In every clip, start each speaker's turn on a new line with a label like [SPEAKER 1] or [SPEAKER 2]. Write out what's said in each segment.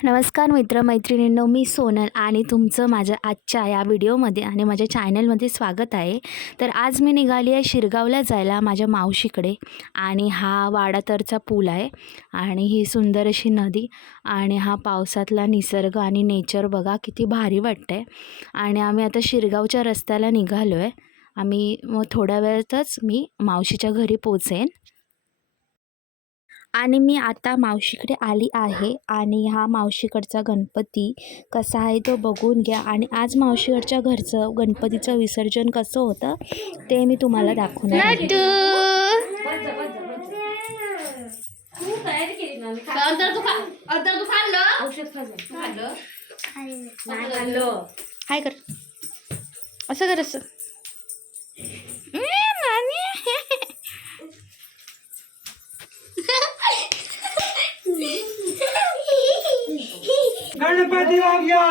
[SPEAKER 1] नमस्कार मित्रमैत्रिणींनो मी सोनल आणि तुमचं माझ्या आजच्या या व्हिडिओमध्ये आणि माझ्या चॅनलमध्ये स्वागत आहे. तर आज मी निघाली आहे शिरगावला जायला माझ्या मावशीकडे आणि हा वाडातरचा पूल आहे आणि ही सुंदर अशी नदी आणि हा पावसातला निसर्ग आणि नेचर बघा किती भारी वाटतं आहे आणि आम्ही आता शिरगावच्या रस्त्याला निघालो आहे आम्ही मग थोड्या वेळातच मी मावशीच्या घरी पोचेन. आणि मी आता मावशीकडे आली आहे आणि हा मावशीकडचा गणपती कसा आहे तो बघून घ्या. आणि आज मावशीकडच्या घरचं गणपतीचं विसर्जन कसं होतं ते मी तुम्हाला दाखवणार
[SPEAKER 2] खाल्लं
[SPEAKER 1] हाय कर. असं कर असं.
[SPEAKER 3] गणपती बाप्पा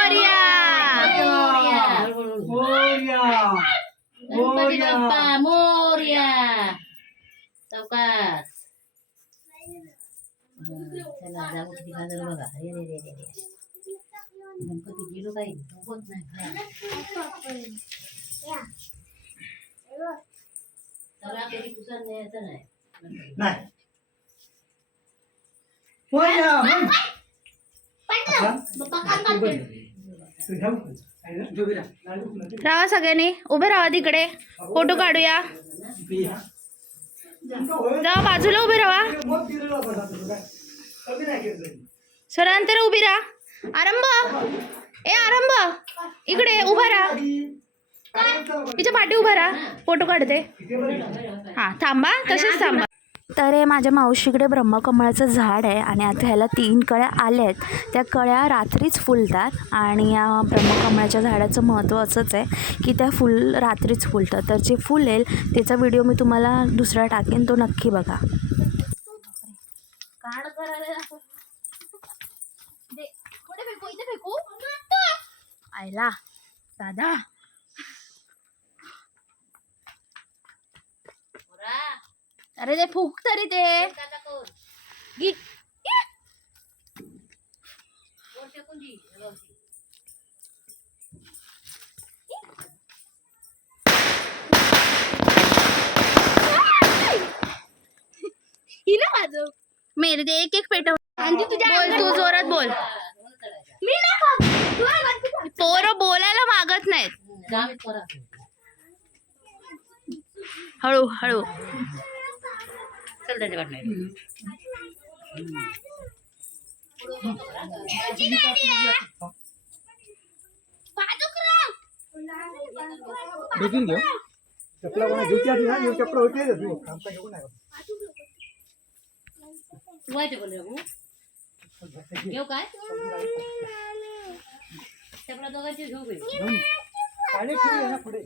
[SPEAKER 1] मोरया.
[SPEAKER 3] मोरया
[SPEAKER 2] गणपती
[SPEAKER 3] मोरया
[SPEAKER 2] बाप्पा मोरया चौकात चला जाऊ किती गाजर बघा अरे रे रे रे रे गणपती गेलो काही होत नाही चला कधी पुसार न्यायचं नाही
[SPEAKER 3] नाही मोरया म्हण. आता? तू ह्या
[SPEAKER 1] राहा सगळ्यांनी. उभे राहा तिकडे. फोटो काढूया.
[SPEAKER 3] बी
[SPEAKER 1] राहा बाजूला उभे राहा. सरांतर उभी राहा. आरंभ. ए आरंभ. इकडे उभा राहा. तिच्या पाठी उभा राहा. फोटो काढते.
[SPEAKER 3] हा
[SPEAKER 1] हां थांबा. तसेच थांबा. तर हे माझ्या मावशीकडे ब्रह्मकमळाचं झाड आहे आणि आता ह्याला तीन कळ्या आल्या आहेत त्या कळ्या रात्रीच फुलतात आणि या ब्रह्मकमळाच्या झाडाचं महत्त्व असंच आहे की त्या फुल रात्रीच फुलतं तर जे फुलेल त्याचा व्हिडिओ मी तुम्हाला दुसरा टाकेन तो नक्की बघा. आयला. दादा
[SPEAKER 2] पोरा,
[SPEAKER 1] अरे ते फुक तरी ते? गी मेरे दे एक एक पेटव आणि बोल तू जोरात बोल. पोरं बोलायला मागत नाहीत. हळू हळू.
[SPEAKER 2] चल त्याच्याकडे नाही.
[SPEAKER 3] भेटून घेऊ चपला कोणा घेऊची आधी ना घेऊ चपला होती रे तू आमचा घेऊ नाही
[SPEAKER 2] तू आहे ते बोल रे भाऊ. घेऊ काय त्याला दोघांची घेऊ बाई.
[SPEAKER 3] पाणी ठेवूया ना पुढे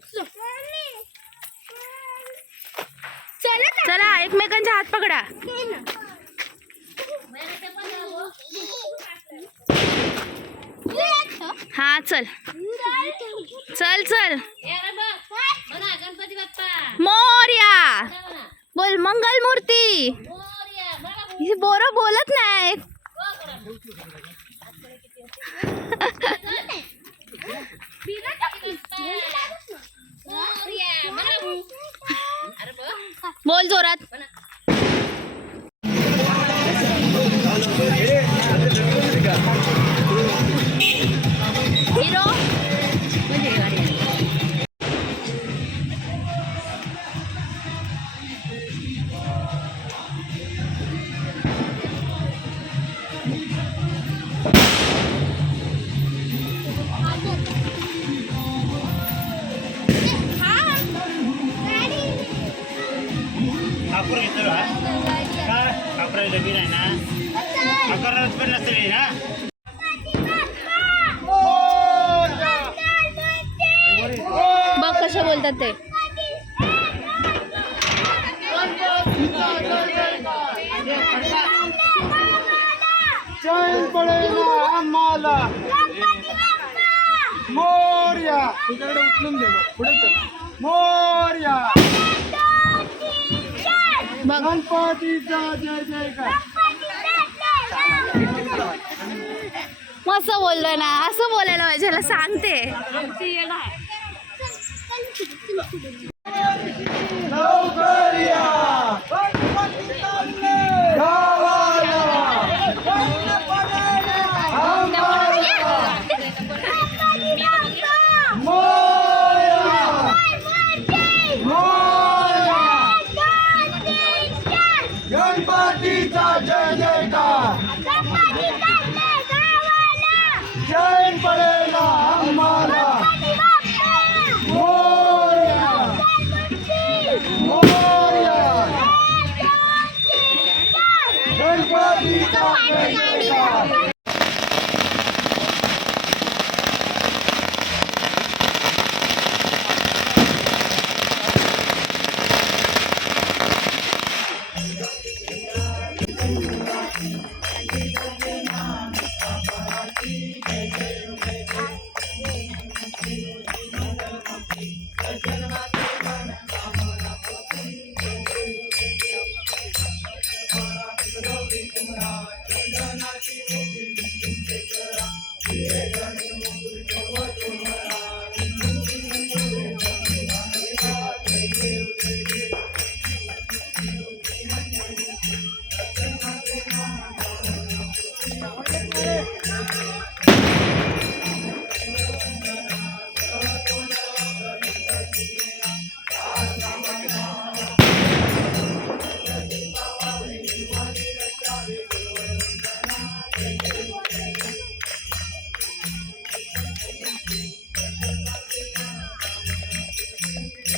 [SPEAKER 1] चला एकमेकांच्या हात पकडा. हा चल. चल चल. मोर्या. बोल मंगल मूर्ती बोर बोलत नाही
[SPEAKER 4] ठाकूर घेतलं का आहे ना पण नसेल ना
[SPEAKER 1] बघ कसे बोलतात ते.
[SPEAKER 3] चैन आम्हाला मोर्या. तुझ्याकडे उचलून दे पुढे मोर्या. गणपतीचा जय जयकार. मस्त बोललो ना असं बोलायला पाहिजे ह्याला सांगते.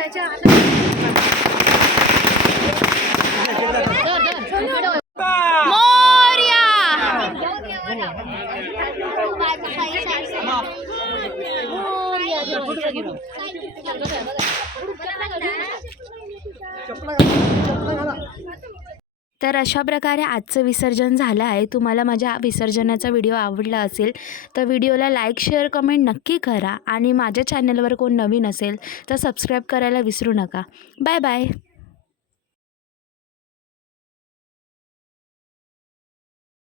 [SPEAKER 2] aja Moria
[SPEAKER 3] Moria तर अशा प्रकारे आजचं विसर्जन झालं आहे. तुम्हाला माझ्या विसर्जनाचा व्हिडिओ आवडला असेल तर व्हिडिओला लाईक शेअर कमेंट नक्की करा आणि माझ्या चॅनलवर कोण नवीन असेल तर सबस्क्राईब करायला विसरू नका. Bye bye.